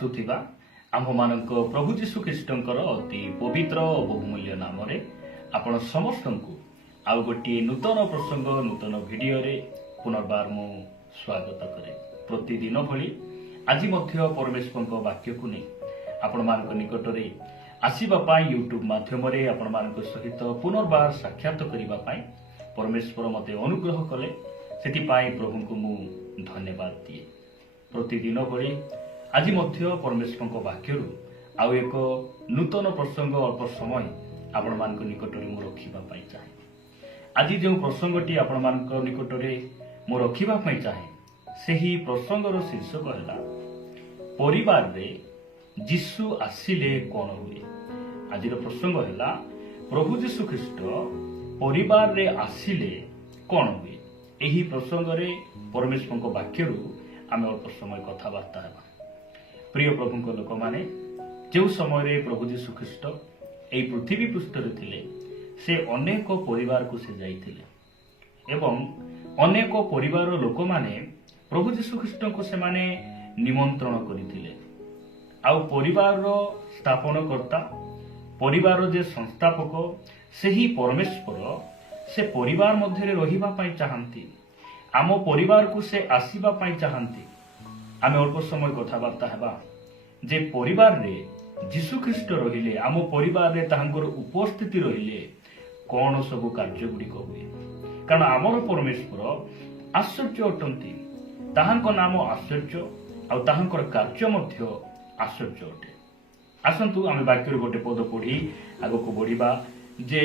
ଆସୁଥିବା ଆମ୍ଭମାନଙ୍କ ପ୍ରଭୁ ଯୀଶୁ ଖ୍ରୀଷ୍ଟଙ୍କର ଅତି ପବିତ୍ର ଓ ବହୁମୂଲ୍ୟ ନାମରେ ଆପଣ ସମସ୍ତଙ୍କୁ ଆଉ ଗୋଟିଏ ନୂତନ ପ୍ରସଙ୍ଗ ନୂତନ ଭିଡ଼ିଓରେ ପୁନର୍ବାର ମୁଁ ସ୍ୱାଗତ କରେ। ପ୍ରତିଦିନ ଭଳି ଆଜି ମଧ୍ୟ ପରମେଶ୍ୱରଙ୍କ ବାକ୍ୟକୁ ନେଇ ଆପଣମାନଙ୍କ ନିକଟରେ ଆସିବା ପାଇଁ ୟୁଟ୍ୟୁବ ମାଧ୍ୟମରେ ଆପଣମାନଙ୍କ ସହିତ ପୁନର୍ବାର ସାକ୍ଷାତ କରିବା ପାଇଁ ପରମେଶ୍ୱର ମୋତେ ଅନୁଗ୍ରହ କଲେ। ସେଥିପାଇଁ ପ୍ରଭୁଙ୍କୁ ମୁଁ ଧନ୍ୟବାଦ ଦିଏ। ପ୍ରତିଦିନ ଭଳି ଆଜି ମଧ୍ୟ ପରମେଶ୍ୱରଙ୍କ ବାକ୍ୟରୁ ଆଉ ଏକ ନୂତନ ପ୍ରସଙ୍ଗ ଅଳ୍ପ ସମୟ ଆପଣମାନଙ୍କ ନିକଟରେ ମୁଁ ରଖିବା ପାଇଁ ଚାହେଁ। ଆଜି ଯେଉଁ ପ୍ରସଙ୍ଗଟି ଆପଣମାନଙ୍କ ନିକଟରେ ମୁଁ ରଖିବା ପାଇଁ ଚାହେଁ ସେହି ପ୍ରସଙ୍ଗର ଶୀର୍ଷକ ହେଲା ପରିବାରରେ ଯୀଶୁ ଆସିଲେ କ'ଣ ହୁଏ। ଆଜିର ପ୍ରସଙ୍ଗ ହେଲା ପ୍ରଭୁ ଯୀଶୁ ଖ୍ରୀଷ୍ଟ ପରିବାରରେ ଆସିଲେ କ'ଣ ହୁଏ। ଏହି ପ୍ରସଙ୍ଗରେ ପରମେଶ୍ୱରଙ୍କ ବାକ୍ୟରୁ ଆମେ ଅଳ୍ପ ସମୟ କଥାବାର୍ତ୍ତା ହେବା। ପ୍ରିୟ ପ୍ରଭୁଙ୍କ ଲୋକମାନେ, ଯେଉଁ ସମୟରେ ପ୍ରଭୁ ଯୀଶୁ ଖ୍ରୀଷ୍ଟ ଏହି ପୃଥିବୀ ପୃଷ୍ଠରେ ଥିଲେ ସେ ଅନେକ ପରିବାରକୁ ସେ ଯାଇଥିଲେ ଏବଂ ଅନେକ ପରିବାରର ଲୋକମାନେ ପ୍ରଭୁ ଯୀଶୁ ଖ୍ରୀଷ୍ଟଙ୍କୁ ସେମାନେ ନିମନ୍ତ୍ରଣ କରିଥିଲେ। ଆଉ ପରିବାରର ସ୍ଥାପନକର୍ତ୍ତା, ପରିବାରର ଯେ ସଂସ୍ଥାପକ ସେହି ପରମେଶ୍ୱର ସେ ପରିବାର ମଧ୍ୟରେ ରହିବା ପାଇଁ ଚାହାନ୍ତି। ଆମ ପରିବାରକୁ ସେ ଆସିବା ପାଇଁ ଚାହାନ୍ତି। ଆମେ ଅଳ୍ପ ସମୟ କଥାବାର୍ତ୍ତା ହେବା ଯେ ପରିବାରରେ ଯୀଶୁ ଖ୍ରୀଷ୍ଟ ରହିଲେ, ଆମ ପରିବାରରେ ତାହାଙ୍କର ଉପସ୍ଥିତି ରହିଲେ କ'ଣ ସବୁ କାର୍ଯ୍ୟଗୁଡ଼ିକ ହୁଏ। କାରଣ ଆମର ପରମେଶ୍ୱର ଆଶ୍ଚର୍ଯ୍ୟ ଅଟନ୍ତି। ତାହାଙ୍କ ନାମ ଆଶ୍ଚର୍ଯ୍ୟ ଆଉ ତାହାଙ୍କର କାର୍ଯ୍ୟ ମଧ୍ୟ ଆଶ୍ଚର୍ଯ୍ୟ ଅଟେ। ଆସନ୍ତୁ ଆମେ ବାକ୍ୟରୁ ଗୋଟେ ପଦ ପଢ଼ି ଆଗକୁ ବଢ଼ିବା ଯେ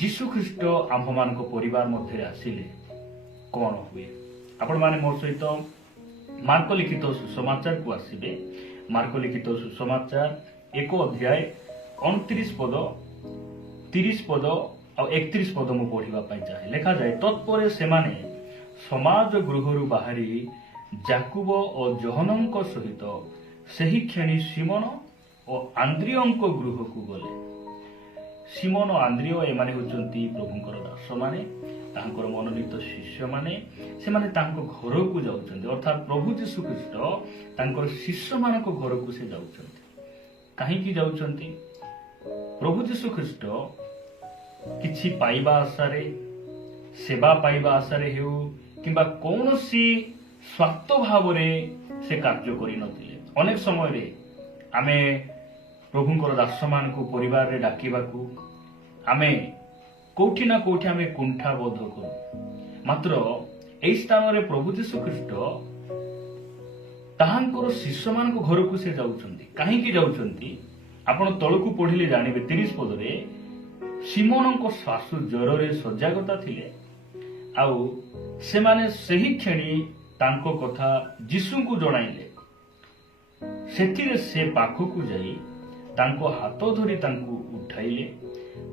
ଯୀଶୁ ଖ୍ରୀଷ୍ଟ ଆମ୍ଭମାନଙ୍କ ପରିବାର ମଧ୍ୟରେ ଆସିଲେ କ'ଣ ହୁଏ। ଆପଣମାନେ ମୋ ସହିତ ମାର୍କ ଲିଖିତ ସୁସମାଚାରକୁ ଆସିବେ। ମାର୍କ ଲିଖିତ ସୁସମାଚାର 1 ଅଧ୍ୟାୟ 29 ପଦ 30 ପଦ ଆଉ 31 ପଦ ମୁଁ ପଢ଼ିବା ପାଇଁ ଚାହେଁ। ଲେଖାଯାଏ, ତତ୍ପରେ ସେମାନେ ସମାଜ ଗୃହରୁ ବାହାରି ଯାକୁବ ଓ ଯୋହନଙ୍କ ସହିତ ସେହି କ୍ଷଣି ସିମୋନ ଓ ଆନ୍ଦ୍ରିୟଙ୍କ ଗୃହକୁ ଗଲେ। ସିମୋନ ଓ ଆନ୍ଦ୍ରିୟ ଏମାନେ ହେଉଛନ୍ତି ପ୍ରଭୁଙ୍କର ଦାସମାନେ, ତାଙ୍କର ମନୋନୀତ ଶିଷ୍ୟମାନେ। ସେମାନେ ତାଙ୍କ ଘରକୁ ଯାଉଛନ୍ତି, ଅର୍ଥାତ୍ ପ୍ରଭୁ ଯୀଶୁ ଖ୍ରୀଷ୍ଟ ତାଙ୍କର ଶିଷ୍ୟମାନଙ୍କ ଘରକୁ ସେ ଯାଉଛନ୍ତି। କାହିଁକି ଯାଉଛନ୍ତି? ପ୍ରଭୁ ଯୀଶୁ ଖ୍ରୀଷ୍ଟ କିଛି ପାଇବା ଆଶାରେ, ସେବା ପାଇବା ଆଶାରେ ହେଉ କିମ୍ବା କୌଣସି ସ୍ୱାର୍ଥ ଭାବରେ ସେ କାର୍ଯ୍ୟ କରିନଥିଲେ। ଅନେକ ସମୟରେ ଆମେ ପ୍ରଭୁଙ୍କର ଦାସମାନଙ୍କୁ ପରିବାରରେ ଡାକିବାକୁ ଆମେ କୋଉଠି ନା କୋଉଠି ଆମେ କୁଣ୍ଠା ବୋଧ କରୁ। ମାତ୍ର ଏହି ସ୍ଥାନରେ ପ୍ରଭୁ ଯୀଶୁ ଖ୍ରୀଷ୍ଟ ତାହାଙ୍କର ଶିଷ୍ୟମାନଙ୍କ ଘରକୁ ସେ ଯାଉଛନ୍ତି। କାହିଁକି ଯାଉଛନ୍ତି? ଆପଣ ତଳକୁ ପଢିଲେ ଜାଣିବେ। 30 ପଦରେ ସିମୋନଙ୍କ ଶାଶୁ ଜ୍ୱରରେ ସଜାଗତା ଥିଲେ ଆଉ ସେମାନେ ସେହି କ୍ଷଣି ତାଙ୍କ କଥା ଯୀଶୁଙ୍କୁ ଜଣାଇଲେ। ସେଥିରେ ସେ ପାଖକୁ ଯାଇ ତାଙ୍କ ହାତ ଧରି ତାଙ୍କୁ ଉଠାଇଲେ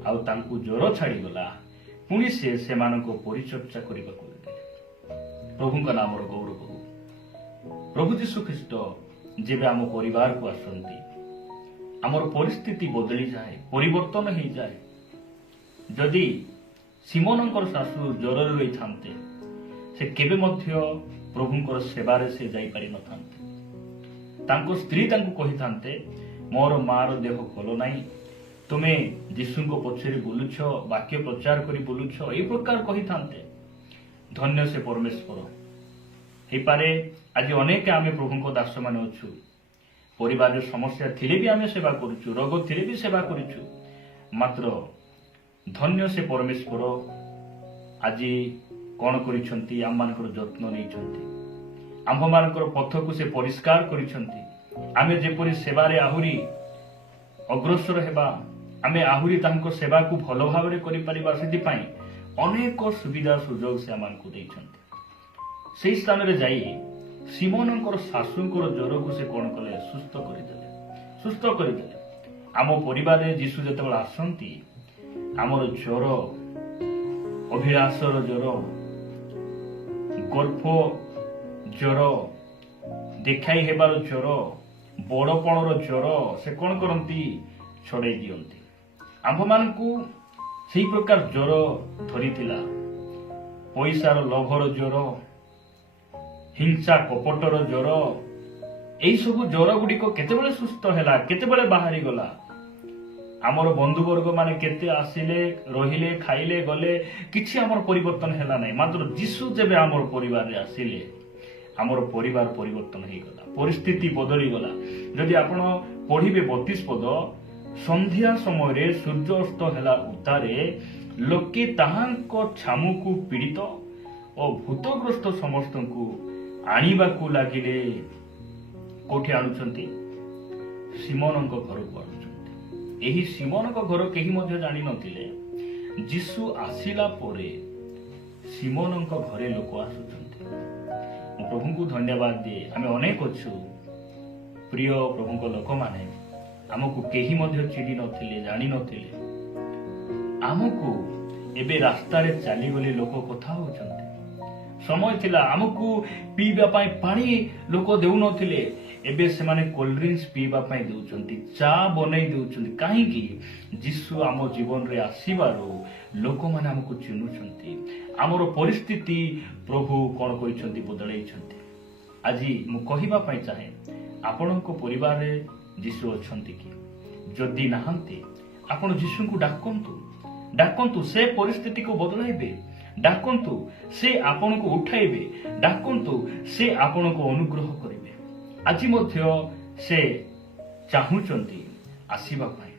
ଆଉ ତାଙ୍କୁ ଜ୍ୱର ଛାଡ଼ିଗଲା। ପୁଣି ସେ ସେମାନଙ୍କ ପରିଚର୍ଚ୍ଚା କରିବାକୁ ଲାଗିଲେ। ପ୍ରଭୁଙ୍କ ନାମର ଗୌରବ ହଉ। ପ୍ରଭୁ ଯୀଶୁ ଖ୍ରୀଷ୍ଟ ଯେବେ ଆମ ପରିବାରକୁ ଆସନ୍ତି ଆମର ପରିସ୍ଥିତି ବଦଳିଯାଏ, ପରିବର୍ତ୍ତନ ହେଇଯାଏ। ଯଦି ସିମୋନଙ୍କର ଶାଶୁ ଜ୍ୱରରେ ରହିଥାନ୍ତେ ସେ କେବେ ମଧ୍ୟ ପ୍ରଭୁଙ୍କର ସେବାରେ ସେ ଯାଇପାରିନଥାନ୍ତେ। ତାଙ୍କ ସ୍ତ୍ରୀ ତାଙ୍କୁ କହିଥାନ୍ତେ, ମୋର ମାର ଦେହ ଭଲ ନାହିଁ, ତୁମେ ଯୀଶୁଙ୍କ ପଛରେ ବୁଲୁଛ, ବାକ୍ୟ ପ୍ରଚାର କରି ବୁଲୁଛ, ଏହି ପ୍ରକାର କହିଥାନ୍ତେ। ଧନ୍ୟ ସେ ପରମେଶ୍ୱର। ହେଇପାରେ ଆଜି ଅନେକ ଆମେ ପ୍ରଭୁଙ୍କ ଦାସମାନେ ଅଛୁ, ପରିବାରରେ ସମସ୍ୟା ଥିଲେ ବି ଆମେ ସେବା କରୁଛୁ, ରୋଗ ଥିଲେ ବି ସେବା କରୁଛୁ। ମାତ୍ର ଧନ୍ୟ ସେ ପରମେଶ୍ୱର ଆଜି କ'ଣ କରିଛନ୍ତି? ଆମମାନଙ୍କର ଯତ୍ନ ନେଇଛନ୍ତି, ଆମ୍ଭମାନଙ୍କର ପଥକୁ ସେ ପରିଷ୍କାର କରିଛନ୍ତି। ଆମେ ଯେପରି ସେବାରେ ଆହୁରି ଅଗ୍ରସର ହେବା, ଆମେ ଆହୁରି ତାଙ୍କ ସେବାକୁ ଭଲ ଭାବରେ କରିପାରିବା, ସେଥିପାଇଁ ଅନେକ ସୁବିଧା ସୁଯୋଗ ସେ ଆମମାନଙ୍କୁ ଦେଇଛନ୍ତି। ସେହି ସ୍ଥାନରେ ଯାଇ ସିମୋନଙ୍କର ଶାଶୁଙ୍କର ଜ୍ୱରକୁ ସେ କ'ଣ କଲେ? ସୁସ୍ଥ କରିଦେଲେ। ଆମ ପରିବାରରେ ଯୀଶୁ ଯେତେବେଳେ ଆସନ୍ତି ଆମର ଜ୍ୱର, ଅଭିଳାଷର ଜ୍ୱର, ଗର୍ଭ ଜ୍ୱର, ଦେଖାଇ ହେବାର ଜ୍ୱର, ବଡ଼ପଣର ଜ୍ୱର ସେ କ'ଣ କରନ୍ତି? ଛଡ଼େଇ ଦିଅନ୍ତି। ଆମ୍ଭମାନଙ୍କୁ ସେହି ପ୍ରକାର ଜ୍ୱର ଧରିଥିଲା। ପଇସାର ଲୋଭର ଜ୍ୱର, ହିଂସା କପଟର ଜ୍ୱର, এই সবু জ্বর গুড়িক কেতেবেলে সুস্থ হেলা, কেতেবেলে বাহারি গলা। আমার বন্ধুবর্গ মানে কেতে আসিলে রহিলে খাইলে গলে কিছু আমার পরিবর্তন হেলা নাই, মাত্র যিশু যেবে আমার পরিবারে আসিলে আমার পরিবার পরিবর্তন হয়ে গলা, পরিস্থিতি বদলি গলা। যদি আপন পড়িবে 32 পদ, সন্ধ্যা সময় সূর্য অস্ত হেলা উত্তারে লোকে তাহাঙ্ক ছামুকু পীড়িত ও ভূতগ্ରସ୍ତ ସମସ୍ତଙ୍କୁ ଆଣିବାକୁ ଲାଗିଲେ। କୋଉଠି ଆଣୁଛନ୍ତି? ସିମୋନଙ୍କ ଘରକୁ ଆଣୁଛନ୍ତି। ଏହି ସିମୋନଙ୍କ ଘର କେହି ମଧ୍ୟ ଜାଣିନଥିଲେ। ଯୀଶୁ ଆସିଲା ପରେ ସିମୋନଙ୍କ ଘରେ ଲୋକ ଆସୁଛନ୍ତି। ମୁଁ ପ୍ରଭୁଙ୍କୁ ଧନ୍ୟବାଦ ଦିଏ। ଆମେ ଅନେକ ଅଛୁ ପ୍ରିୟ ପ୍ରଭୁଙ୍କ ଲୋକମାନେ, ଆମକୁ କେହି ମଧ୍ୟ ଚିହ୍ନି ନଥିଲେ, ଜାଣିନଥିଲେ। ଆମକୁ ଏବେ ରାସ୍ତାରେ ଚାଲିଗଲେ ଲୋକ କଥା ହଉଛନ୍ତି। ସମୟ ଥିଲା ଆମକୁ ପିଇବା ପାଇଁ ପାଣି ଲୋକ ଦେଉନଥିଲେ, ଏବେ ସେମାନେ କୋଲ୍ଡ ଡ୍ରିଙ୍କସ ପିଇବା ପାଇଁ ଦେଉଛନ୍ତି, ଚା ବନେଇ ଦେଉଛନ୍ତି। କାହିଁକି? ଯୀଶୁ ଆମ ଜୀବନରେ ଆସିବାରୁ ଲୋକମାନେ ଆମକୁ ଚିହ୍ନୁଛନ୍ତି। ଆମର ପରିସ୍ଥିତି ପ୍ରଭୁ କ'ଣ କରିଛନ୍ତି? ବଦଳେଇଛନ୍ତି। ଆଜି ମୁଁ କହିବା ପାଇଁ ଚାହେଁ, ଆପଣଙ୍କ ପରିବାରରେ ଯୀଶୁ ଅଛନ୍ତି କି? ଯଦି ନାହାନ୍ତି, ଆପଣ ଯୀଶୁଙ୍କୁ ଡାକନ୍ତୁ। ଡାକନ୍ତୁ, ସେ ପରିସ୍ଥିତିକୁ ବଦଳାଇବେ। ଡାକନ୍ତୁ, ସେ ଆପଣଙ୍କୁ ଉଠାଇବେ। ଡାକନ୍ତୁ, ସେ ଆପଣଙ୍କୁ ଅନୁଗ୍ରହ କରିବେ। ଆଜି ମଧ୍ୟ ସେ ଚାହୁଁଛନ୍ତି ଆସିବା ପାଇଁ,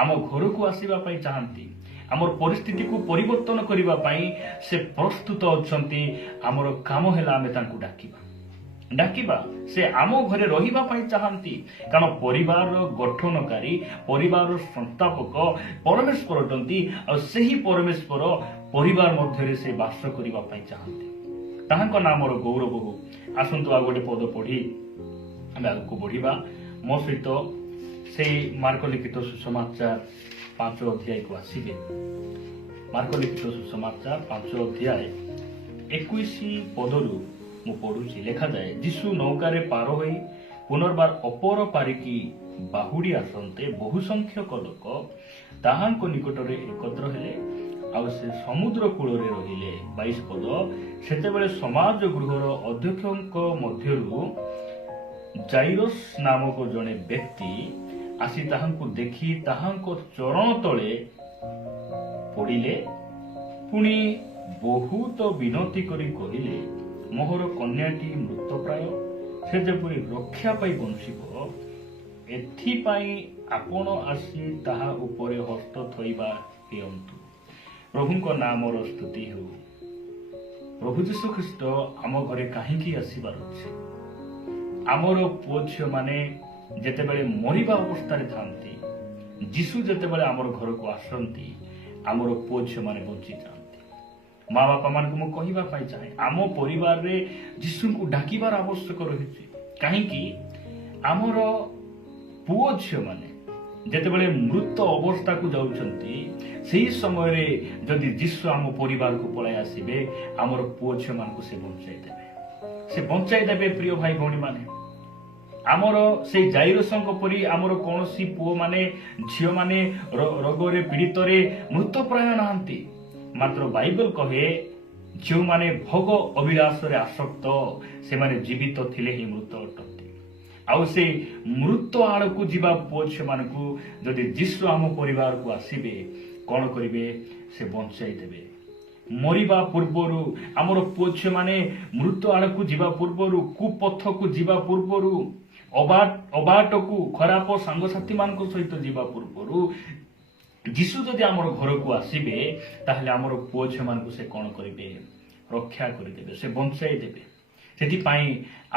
ଆମ ଘରକୁ ଆସିବା ପାଇଁ ଚାହାନ୍ତି। ଆମର ପରିସ୍ଥିତିକୁ ପରିବର୍ତ୍ତନ କରିବା ପାଇଁ ସେ ପ୍ରସ୍ତୁତ ଅଛନ୍ତି। ଆମର କାମ ହେଲା ଆମେ ତାଙ୍କୁ ଡାକିବା। ସେ ଆମ ଘରେ ରହିବା ପାଇଁ ଚାହାନ୍ତି। କାରଣ ପରିବାରର ଗଠନକାରୀ, ପରିବାରର ସଂସ୍ଥାପକ ପରମେଶ୍ୱର ଅଟନ୍ତି। ଆଉ ସେହି ପରମେଶ୍ୱର ପରିବାର ମଧ୍ୟରେ ସେ ବାସ କରିବା ପାଇଁ ଚାହାନ୍ତି। ତାହାଙ୍କ ନାମର ଗୌରବ ହଉ। ଆସନ୍ତୁ ଆଉ ଗୋଟେ ପଦ ପଢି ଆମେ ଆଗକୁ ବଢିବା। ମୋ ସହିତ ସେଇ ମାର୍କ ଲିଖିତ ସୁସମାଚାର 5 ଅଧ୍ୟାୟକୁ ଆସିବେ। ମାର୍କ ଲିଖିତ ସୁସମାଚାର 5 ଅଧ୍ୟାୟ 21 ପଦରୁ ମୁଁ ପଢୁଛି। ଲେଖାଯାଏ, ଯୀଶୁ ନୌକାରେ ପାର ହୋଇ ପୁନର୍ବାର ଅପର ପାରିକି ବାହୁଡ଼ି ଆସନ୍ତେ ବହୁ ସଂଖ୍ୟକ ଲୋକ ତାହାଙ୍କ ନିକଟରେ ଏକତ୍ର ହେଲେ, ଆଉ ସେ ସମୁଦ୍ର କୂଳରେ ରହିଲେ। 22 ପଦ, ସେତେବେଳେ ସମାଜ ଗୃହର ଅଧ୍ୟକ୍ଷଙ୍କ ମଧ୍ୟରୁ ଜାଇରସ୍ ନାମକ ଜଣେ ବ୍ୟକ୍ତି ଆସି ତାହାଙ୍କୁ ଦେଖି ତାହାଙ୍କ ଚରଣ ତଳେ ପଡ଼ିଲେ। ପୁଣି ବହୁତ ବିନତି କରି କହିଲେ, ମୋହର କନ୍ୟାଟି ମୃତପ୍ରାୟ, ସେ ଯେପରି ରକ୍ଷା ପାଇ ବଞ୍ଚିବ, ଏଥିପାଇଁ ଆପଣ ଆସି ତାହା ଉପରେ ହସ୍ତ ଥୋଇବା ଦିଅନ୍ତୁ। ପ୍ରଭୁଙ୍କ ନାମର ସ୍ତୁତି ହେଉ। ପ୍ରଭୁ ଯୀଶୁ ଖ୍ରୀଷ୍ଟ ଆମ ଘରେ କାହିଁକି ଆସିବାର ଅଛି? ଆମର ପୁଅ ଝିଅମାନେ ଯେତେବେଳେ ମରିବା ଅବସ୍ଥାରେ ଥାନ୍ତି, ଯୀଶୁ ଯେତେବେଳେ ଆମର ଘରକୁ ଆସନ୍ତି, ଆମର ପୁଅ ଝିଅମାନେ ବଞ୍ଚିଯାଆନ୍ତି। ମା ବାପା ମାନଙ୍କୁ ମୁଁ କହିବା ପାଇଁ ଚାହେଁ, ଆମ ପରିବାରରେ ଯୀଶୁଙ୍କୁ ଡାକିବାର ଆବଶ୍ୟକ ରହିଛି। କାହିଁକି? ଆମର ପୁଅ ଝିଅମାନେ ଯେତେବେଳେ ମୃତ ଅବସ୍ଥାକୁ ଯାଉଛନ୍ତି, ସେହି ସମୟରେ ଯଦି ଯୀଶୁ ଆମ ପରିବାରକୁ ପଳାଇ ଆସିବେ, ଆମର ପୁଅ ଝିଅମାନଙ୍କୁ ସେ ବଞ୍ଚାଇ ଦେବେ। ପ୍ରିୟ ଭାଇ ଭଉଣୀମାନେ, ଆମର ସେଇ ଜାଇରସଙ୍କ ପରି ଆମର କୌଣସି ପୁଅମାନେ ଝିଅମାନେ ରୋଗରେ ପୀଡ଼ିତରେ ମୃତପ୍ରାୟ ନାହାନ୍ତି। ମାତ୍ର ବାଇବଲ କହେ, ଯେଉଁମାନେ ଭୋଗ ଅଭିଳାଷରେ ଆସକ୍ତ, ସେମାନେ ଜୀବିତ ଥିଲେ ହିଁ ମୃତ ଅଟନ୍ତି। ଆଉ ସେ ମୃତ ଆଡ଼କୁ ଯିବା ପୁଅ ଝିଅମାନଙ୍କୁ ଯଦି ଯୀଶୁ ଆମ ପରିବାରକୁ ଆସିବେ, କ'ଣ କରିବେ? ସେ ବଞ୍ଚାଇ ଦେବେ। ମରିବା ପୂର୍ବରୁ ଆମର ପୁଅ ଝିଅମାନେ ମୃତ ଆଡ଼କୁ ଯିବା ପୂର୍ବରୁ, କୁପଥକୁ ଯିବା ପୂର୍ବରୁ, ଅବାଟକୁ ଖରାପ ସାଙ୍ଗସାଥି ମାନଙ୍କ ସହିତ ଯିବା ପୂର୍ବରୁ ଯୀଶୁ ଯଦି ଆମର ଘରକୁ ଆସିବେ, ତାହେଲେ ଆମର ପୁଅ ଝିଅମାନଙ୍କୁ ସେ କ'ଣ କରିବେ? ରକ୍ଷା କରିଦେବେ, ସେ ବଞ୍ଚାଇ ଦେବେ। ସେଥିପାଇଁ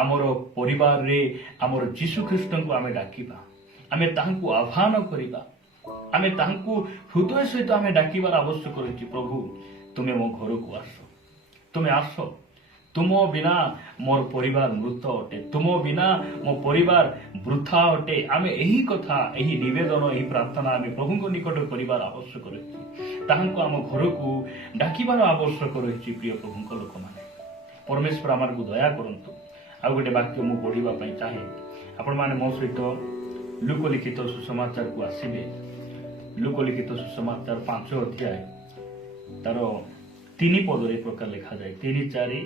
ଆମର ପରିବାରରେ ଆମର ଯୀଶୁ ଖ୍ରୀଷ୍ଟଙ୍କୁ ଆମେ ଡାକିବା, ଆମେ ତାହାଙ୍କୁ ଆହ୍ୱାନ କରିବା, ଆମେ ତାହାଙ୍କୁ ହୃଦୟ ସହିତ ଆମେ ଡାକିବାର ଆବଶ୍ୟକ ରହିଛି। ପ୍ରଭୁ, ତୁମେ ମୋ ଘରକୁ ଆସ, ତୁମେ ଆସ। ତୁମ ବିନା ମୋର ପରିବାର ମୃତ ଅଟେ, ତୁମ ବିନା ମୋ ପରିବାର ବୃଥା ଅଟେ। ଆମେ ଏହି କଥା, ଏହି ନିବେଦନ, ଏହି ପ୍ରାର୍ଥନା ଆମେ ପ୍ରଭୁଙ୍କ ନିକଟରେ କରିବାର ଆବଶ୍ୟକ ରହିଛି। ତାହାଙ୍କୁ ଆମ ଘରକୁ ଡାକିବାର ଆବଶ୍ୟକ ରହିଛି। ପ୍ରିୟ ପ୍ରଭୁଙ୍କ ଲୋକମାନେ, ପରମେଶ୍ୱର ଆମକୁ ଦୟା କରନ୍ତୁ। ଆଉ ଗୋଟେ ବାକ୍ୟ ମୁଁ ପଢିବା ପାଇଁ ଚାହେଁ। ଆପଣମାନେ ମୋ ସହିତ ଲୁକ ଲିଖିତ ସୁସମାଚାରକୁ ଆସିବେ। ଲୁକ ଲିଖିତ ସୁସମାଚାର 5 ଅଧ୍ୟାୟ ତାର 3 ପଦରେ ପ୍ରକାର ଲେଖାଯାଏ। 3, 4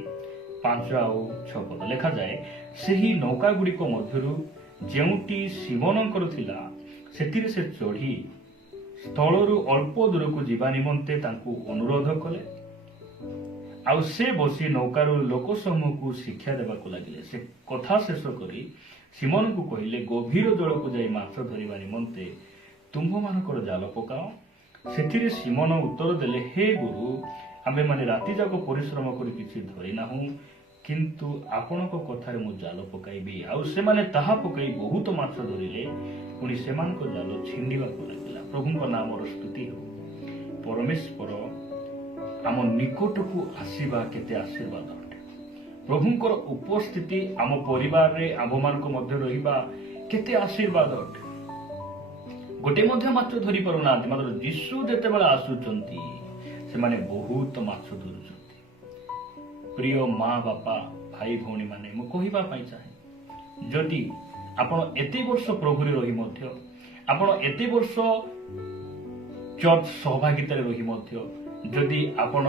5-6 ଲେଖାଯାଏ, ସେହି ନୌକା ଗୁଡ଼ିକ ମଧ୍ୟରୁ ଯେଉଁଟି ସିମୋନଙ୍କର ଥିଲା ସେଥିରେ ସେ ଚଢ଼ି ସ୍ଥଳରୁ ଅଳ୍ପ ଦୂରକୁ ଯିବା ନିମନ୍ତେ ତାଙ୍କୁ ଅନୁରୋଧ କଲେ। ଆଉ ସେ ବସି ନୌକାରୁ ଲୋକ ସମୂହକୁ ଶିକ୍ଷା ଦେବାକୁ ଲାଗିଲେ। ସେ କଥା ଶେଷ କରି ସିମୋନଙ୍କୁ କହିଲେ, ଗଭୀର ଜଳକୁ ଯାଇ ମାଛ ଧରିବା ନିମନ୍ତେ ତୁମ୍ଭମାନଙ୍କର ଜାଲ ପକାଅ। ସେଥିରେ ସିମୋନ ଉତ୍ତର ଦେଲେ, ହେ ଗୁରୁ, ଆମ୍ଭେମାନେ ରାତିଯାକ ପରିଶ୍ରମ କରି କିଛି ଧରିନାହୁଁ, କିନ୍ତୁ ଆପଣଙ୍କ କଥାରେ ମୁଁ ଜାଲ ପକାଇବି। ଆଉ ସେମାନେ ତାହା ପକାଇ ବହୁତ ମାଛ ଧରିଲେ। ପୁଣି ସେମାନଙ୍କ ଜାଲ ଛିଣ୍ଡିବାକୁ ଲାଗିଲା। ପ୍ରଭୁଙ୍କ ନାମର ସ୍ତୁତି ହେଉ। ପରମେଶ୍ୱର ଆମ ନିକଟକୁ ଆସିବା କେତେ ଆଶୀର୍ବାଦ ଅଟେ। ପ୍ରଭୁଙ୍କର ଉପସ୍ଥିତି ଆମ ପରିବାରରେ ଆମ୍ଭମାନଙ୍କ ମଧ୍ୟ ରହିବା କେତେ ଆଶୀର୍ବାଦ ଅଟେ। ଗୋଟେ ମଧ୍ୟ ମାଛ ଧରି ପାରୁନାହାନ୍ତି, ମାତ୍ର ଯୀଶୁ ଯେତେବେଳେ ଆସୁଛନ୍ତି ସେମାନେ ବହୁତ ମାଛ ଧରୁଛନ୍ତି। ପ୍ରିୟ ମା ବାପା, ଭାଇ ଭଉଣୀ ମାନେ, ମୁଁ କହିବା ପାଇଁ ଚାହେଁ, ଯଦି ଆପଣ ଏତେ ବର୍ଷ ପ୍ରଭୁରେ ରହି ମଧ୍ୟ, ଆପଣ ଏତେ ବର୍ଷ ଚର୍ଚ୍ଚ ସହଭାଗିତାରେ ରହି ମଧ୍ୟ ଯଦି ଆପଣ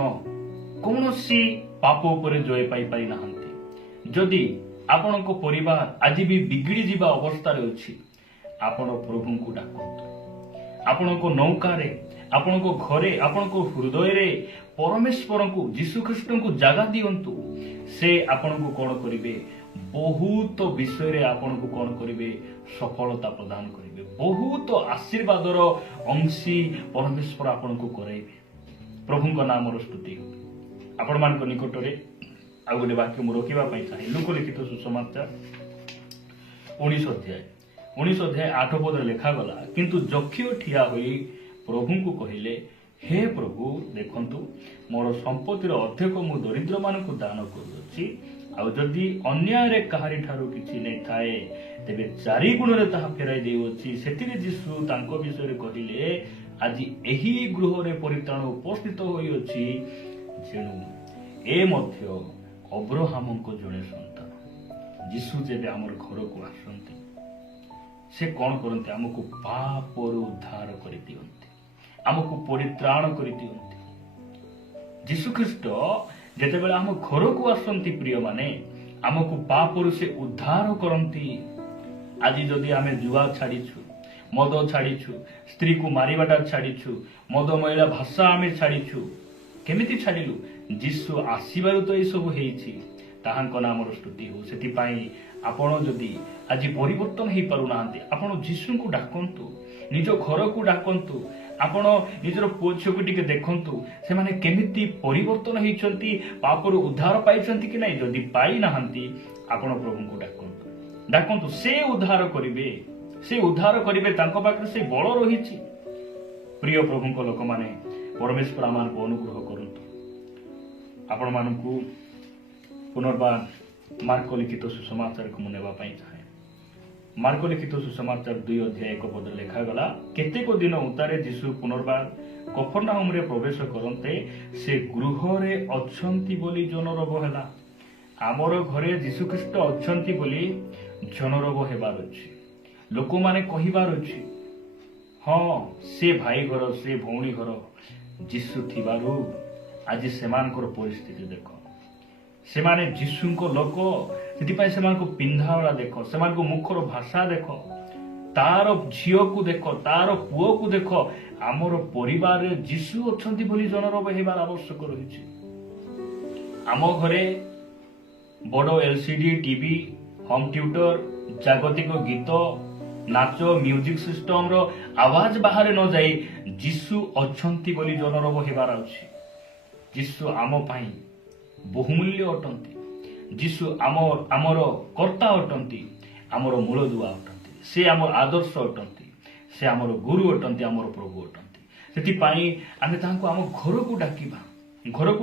କୌଣସି ପାପ ଉପରେ ଜୟ ପାଇପାରି ନାହାନ୍ତି, ଯଦି ଆପଣଙ୍କ ପରିବାର ଆଜି ବି ବିଗିଡ଼ି ଯିବା ଅବସ୍ଥାରେ ଅଛି, ଆପଣ ପ୍ରଭୁଙ୍କୁ ଡାକନ୍ତୁ। ଆପଣଙ୍କ ନୌକାରେ, ଆପଣଙ୍କ ଘରେ, ଆପଣଙ୍କ ହୃଦୟରେ ପରମେଶ୍ୱରଙ୍କୁ, ଯୀଶୁ ଖ୍ରୀଷ୍ଟଙ୍କୁ ଜାଗା ଦିଅନ୍ତୁ। ସେ ଆପଣଙ୍କୁ କଣ କରିବେ? ବହୁତ ବିଷୟରେ ଆପଣଙ୍କୁ କଣ କରିବେ? ସଫଳତା ପ୍ରଦାନ କରିବେ। ବହୁତ ଆଶୀର୍ବାଦର ଅଂଶୀ ପରମେଶ୍ୱର ଆପଣଙ୍କୁ କରାଇବେ। ପ୍ରଭୁଙ୍କ ନାମର ସ୍ତୁତି ହେଉ। ଆପଣମାନଙ୍କ ନିକଟରେ ଆଉ ଗୋଟେ ବାକ୍ୟ ମୁଁ ରଖିବା ପାଇଁ ଚାହେଁ। ଲୁକ ଲିଖିତ ସୁସମାଚାର 19 ଅଧ୍ୟାୟ 8 ଲେଖାଗଲା, କିନ୍ତୁ ଯକ୍ଷିୟ ଠିଆ ହୋଇ ପ୍ରଭୁଙ୍କୁ କହିଲେ, ହେ ପ୍ରଭୁ, ଦେଖନ୍ତୁ, ମୋର ସମ୍ପତ୍ତିର ଅର୍ଦ୍ଧେକ ମୁଁ ଦରିଦ୍ରମାନଙ୍କୁ ଦାନ କରୁଅଛି। ଆଉ ଯଦି ଅନ୍ୟାୟରେ କାହାରି ଠାରୁ କିଛି ନେଇଥାଏ, ତେବେ 4 ଗୁଣରେ ତାହା ଫେରାଇ ଦେଉଅଛି। ସେଥିରେ ଯୀଶୁ ତାଙ୍କ ବିଷୟରେ କହିଲେ, ଆଜି ଏହି ଗୃହରେ ପରିତ୍ରାଣ ଉପସ୍ଥିତ ହୋଇଅଛି, ଯେଣୁ ଏ ମଧ୍ୟ ଅବ୍ରାହମଙ୍କ ଜଣେ ସନ୍ତାନ। ଯୀଶୁ ଯେବେ ଆମର ଘରକୁ ଆସନ୍ତି, ସେ କଣ କରନ୍ତି? ଆମକୁ ପାପରୁ ଉଦ୍ଧାର କରିଦିଅନ୍ତି, ଆମକୁ ପରିତ୍ରାଣ କରିଦିଅନ୍ତି। ଯୀଶୁ ଖ୍ରୀଷ୍ଟ ଯେତେବେଳେ ଆମ ଘରକୁ ଆସନ୍ତି, ପ୍ରିୟମାନେ, ଆମକୁ ପାପରୁ ସେ ଉଦ୍ଧାର କରନ୍ତି। ଆଜି ଯଦି ଆମେ ଜୁଆ ଛାଡ଼ିଛୁ, ମଦ ଛାଡ଼ିଛୁ, ସ୍ତ୍ରୀକୁ ମାରିବାଟା ଛାଡ଼ିଛୁ, ମଦ ମହିଳା ଭାଷା ଆମେ ଛାଡ଼ିଛୁ, କେମିତି ଛାଡ଼ିଲୁ? ଯୀଶୁ ଆସିବାରୁ ତ ଏସବୁ ହେଇଛି। ତାହାଙ୍କ ନାମର ସ୍ତୁତି ହେଉ। ସେଥିପାଇଁ ଆପଣ ଯଦି ଆଜି ପରିବର୍ତ୍ତନ ହେଇପାରୁନାହାନ୍ତି, ଆପଣ ଯୀଶୁଙ୍କୁ ଡାକନ୍ତୁ, ନିଜ ଘରକୁ ଡାକନ୍ତୁ। ଆପଣ ନିଜର ପୁଅ ଝିଅକୁ ଟିକେ ଦେଖନ୍ତୁ, ସେମାନେ କେମିତି ପରିବର୍ତ୍ତନ ହେଇଛନ୍ତି, ପାପରୁ ଉଦ୍ଧାର ପାଇଛନ୍ତି କି ନାହିଁ। ଯଦି ପାଇନାହାନ୍ତି, ଆପଣ ପ୍ରଭୁଙ୍କୁ ଡାକନ୍ତୁ। ସେ ଉଦ୍ଧାର କରିବେ, ସେ ଉଦ୍ଧାର କରିବେ। ତାଙ୍କ ପାଖରେ ସେ ବଳ ରହିଛି। ପ୍ରିୟ ପ୍ରଭୁଙ୍କ ଲୋକମାନେ, ପରମେଶ୍ୱର ଆମମାନଙ୍କୁ ଅନୁଗ୍ରହ କରନ୍ତୁ। ଆପଣମାନଙ୍କୁ ପୁନର୍ବାର ମାର୍କ ଲିଖିତ ସୁସମାଚାରକୁ ମୁଁ ନେବା ପାଇଁ ଚାହେଁ। ମାର୍କ ଲିଖିତ ସୁସମାଚାର 2:1 ଲେଖାଗଲା, କେତେକ ଦିନ ଉତ୍ତାରେ ଯୀଶୁ ପୁନର୍ବାର କଫର୍ଣ୍ଣାହୁମରେ ପ୍ରବେଶ କରନ୍ତେ ସେ ଗୃହରେ ଅଛନ୍ତି ବୋଲି ଜନରୋଗ ହେଲା। ଆମର ଘରେ ଯୀଶୁଖ୍ରୀଷ୍ଟ ଅଛନ୍ତି ବୋଲି ଜନରୋଗ ହେବାର ଅଛି। ଲୋକମାନେ କହିବାର ଅଛି, ହଁ, ସେ ଭାଇ ଘର, ସେ ଭଉଣୀ ଘର ଯୀଶୁ ଥିବାରୁ ଆଜି ସେମାନଙ୍କର ପରିସ୍ଥିତି ଦେଖ। ସେମାନେ ଯୀଶୁଙ୍କ ଲୋକ, ସେଥିପାଇଁ ସେମାନଙ୍କୁ ପିନ୍ଧାବଳା ଦେଖ, ସେମାନଙ୍କ ମୁଖର ଭାଷା ଦେଖ, ତାର ଝିଅକୁ ଦେଖ, ତାର ପୁଅକୁ ଦେଖ। ଆମର ପରିବାରରେ ଯୀଶୁ ଅଛନ୍ତି ବୋଲି ଜନରୋଗ ହେବାର ଆବଶ୍ୟକ ରହିଛି। ଆମ ଘରେ ବଡ଼ LCD ଟିଭି, ହୋମ୍ ଟ୍ୟୁଟର, ଜାଗତିକ ଗୀତ, ନାଚ, ମ୍ୟୁଜିକ ସିଷ୍ଟମର ଆୱାଜ ବାହାରେ ନ ଯାଇ ଯୀଶୁ ଅଛନ୍ତି ବୋଲି ଜନରୋଗ ହେବାର ଅଛି। ଯୀଶୁ ଆମ ପାଇଁ ବହୁମୂଲ୍ୟ ଅଟନ୍ତି। ଯୀଶୁ ଆମର କର୍ତ୍ତା ଅଟନ୍ତି, ଆମର ମୂଳଦୁଆ ଅଟନ୍ତି। ସେ ଆମର ଆଦର୍ଶ ଅଟନ୍ତି, ସେ ଆମର ଗୁରୁ ଅଟନ୍ତି, ଆମର ପ୍ରଭୁ ଅଟନ୍ତି। ସେଥିପାଇଁ ଆମେ ତାଙ୍କୁ ଆମ ଘରକୁ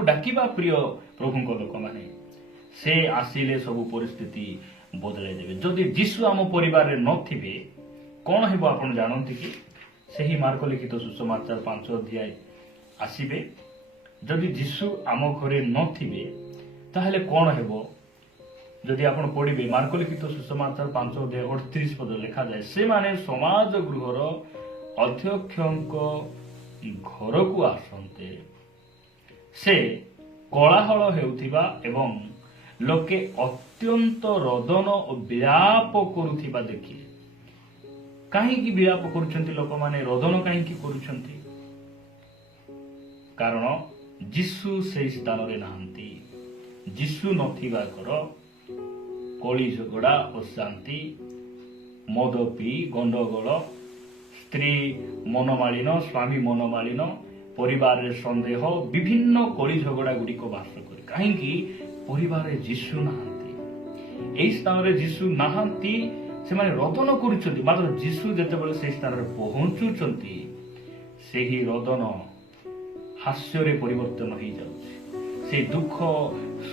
ଡାକିବା ପ୍ରିୟ ପ୍ରଭୁଙ୍କ ଲୋକମାନେ। ସେ ଆସିଲେ ସବୁ ପରିସ୍ଥିତି ବଦଳାଇ ଦେବେ। ଯଦି ଯୀଶୁ ଆମ ପରିବାରରେ ନଥିବେ, କଣ ହେବ ଆପଣ ଜାଣନ୍ତି କି? ସେହି ମାର୍କ ଲିଖିତ ସୁସମାଚାର 5 ଅଧ୍ୟାୟ ଆସିବେ। ଯଦି ଯୀଶୁ ଆମ ଘରେ ନଥିବେ, ତାହେଲେ କଣ ହେବ? ଯଦି ଆପଣ ପଢିବେ ମାର୍କ ଲିଖିତ ସୁସମାଚାର 5 ଅଧ୍ୟାୟ 38 ଲେଖାଯାଏ, ସେମାନେ ସମାଜ ଗୃହର ଅଧ୍ୟକ୍ଷଙ୍କ ଘରକୁ ଆସନ୍ତେ ସେ କୋଳାହଳ ହେଉଥିବା ଏବଂ ଲୋକେ ଅତ୍ୟନ୍ତ ରୋଦନ ଓ ବିଳାପ କରୁଥିବା ଦେଖିଲେ। କାହିଁକି ବିଳାପ କରୁଛନ୍ତି ଲୋକମାନେ, ରୋଦନ କାହିଁକି କରୁଛନ୍ତି? କାରଣ ଯୀଶୁ ସେହି ସ୍ଥାନରେ ନାହାନ୍ତି। ଯୀଶୁ ନଥିବା ଘର କଳି ଝଗଡ଼ା ଅଶାନ୍ତି, ମଦ ପିଇ ଗଣ୍ଡଗୋଳ, ସ୍ତ୍ରୀ ମନମାଳିନ, ସ୍ୱାମୀ ମନମାଳିନ, ପରିବାରରେ ସନ୍ଦେହ, ବିଭିନ୍ନ କଳି ଝଗଡ଼ା ଗୁଡ଼ିକ ବାସ କରେ। କାହିଁକି? ପରିବାରରେ ଯୀଶୁ ନାହାନ୍ତି। ଏହି ସ୍ଥାନରେ ଯୀଶୁ ନାହାନ୍ତି, ସେମାନେ ରୋଦନ କରୁଛନ୍ତି। ମାତ୍ର ଯୀଶୁ ଯେତେବେଳେ ସେହି ସ୍ଥାନରେ ପହଞ୍ଚୁଛନ୍ତି, ସେହି ରୋଦନ ହାସ୍ୟରେ ପରିବର୍ତ୍ତନ ହେଇଯାଉଛି। ସେ ଦୁଃଖ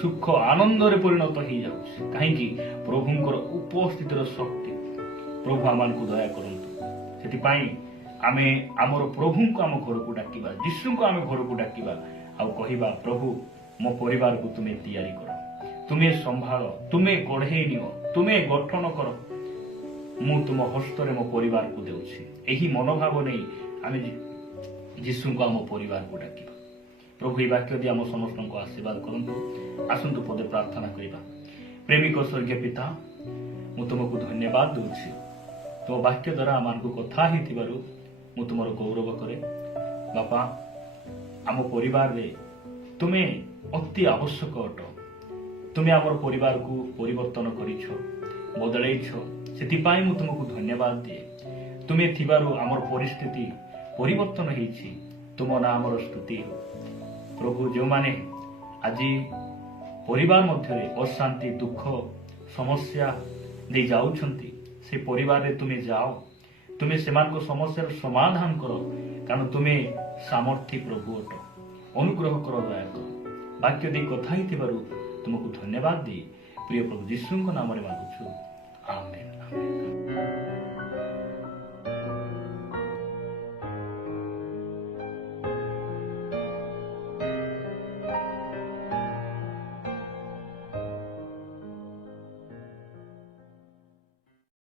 ସୁଖ ଆନନ୍ଦରେ ପରିଣତ ହେଇଯାଉଛି। କାହିଁକି? ପ୍ରଭୁଙ୍କର ଉପସ୍ଥିତିର ଶକ୍ତି। ପ୍ରଭୁ ଆମମାନଙ୍କୁ ଦୟା କରନ୍ତୁ। ସେଥିପାଇଁ ଆମେ ଆମର ପ୍ରଭୁଙ୍କୁ ଆମ ଘରକୁ ଡାକିବା, ଯୀଶୁଙ୍କୁ ଆମେ ଘରକୁ ଡାକିବା, ଆଉ କହିବା, ପ୍ରଭୁ ମୋ ପରିବାରକୁ ତୁମେ ତିଆରି କର, ତୁମେ ସମ୍ଭାଳ, ତୁମେ ଗଢ଼େଇ ନିଅ, ତୁମେ ଗଠନ କର, ମୁଁ ତୁମ ହସ୍ତରେ ମୋ ପରିବାରକୁ ଦେଉଛି। ଏହି ମନୋଭାବ ନେଇ ଆମେ ଯୀଶୁଙ୍କୁ ଆମ ପରିବାରକୁ ଡାକିବା। ପ୍ରଭୁ ଏହି ବାକ୍ୟ ଦେଇ ଆମ ସମସ୍ତଙ୍କୁ ଆଶୀର୍ବାଦ କରନ୍ତୁ। ଆସନ୍ତୁ ପଦେ ପ୍ରାର୍ଥନା କରିବା। ପ୍ରେମିକ ସ୍ୱର୍ଗୀୟ ପିତା, ମୁଁ ତୁମକୁ ଧନ୍ୟବାଦ ଦେଉଛି। ତୁମ ବାକ୍ୟ ଦ୍ୱାରା ଆମମାନଙ୍କୁ କଥା ହେଇଥିବାରୁ ମୁଁ ତୁମର ଗୌରବ କରେ। ବାପା, ଆମ ପରିବାରରେ ତୁମେ ଅତି ଆବଶ୍ୟକ ଅଟ। ତୁମେ ଆମର ପରିବାରକୁ ପରିବର୍ତ୍ତନ କରିଛ, ବଦଳେଇଛ। ସେଥିପାଇଁ ମୁଁ ତୁମକୁ ଧନ୍ୟବାଦ ଦିଏ। ତୁମେ ଥିବାରୁ ଆମର ପରିସ୍ଥିତି ପରିବର୍ତ୍ତନ ହେଇଛି। ତୁମ ନାଁ ଆମର ସ୍ତୁତି ହେଉ। ପ୍ରଭୁ, ଯେଉଁମାନେ ଆଜି ପରିବାର ମଧ୍ୟରେ ଅଶାନ୍ତି, ଦୁଃଖ, ସମସ୍ୟା ଦେଇ ଯାଉଛନ୍ତି, ସେ ପରିବାରରେ ତୁମେ ଯାଅ, ତୁମେ ସେମାନଙ୍କ ସମସ୍ୟାର ସମାଧାନ କର। କାରଣ ତୁମେ ସାମର୍ଥ୍ୟ ପ୍ରଭୁ ଅଟ। ଅନୁଗ୍ରହ କର, ଦୟା କର। ବାକ୍ୟ ଦେଇ କଥା ହେଇଥିବାରୁ ତୁମକୁ ଧନ୍ୟବାଦ ଦେଇ ପ୍ରିୟ ପ୍ରଭୁ ଯୀଶୁଙ୍କ ନାମରେ ମାଗୁଛୁ।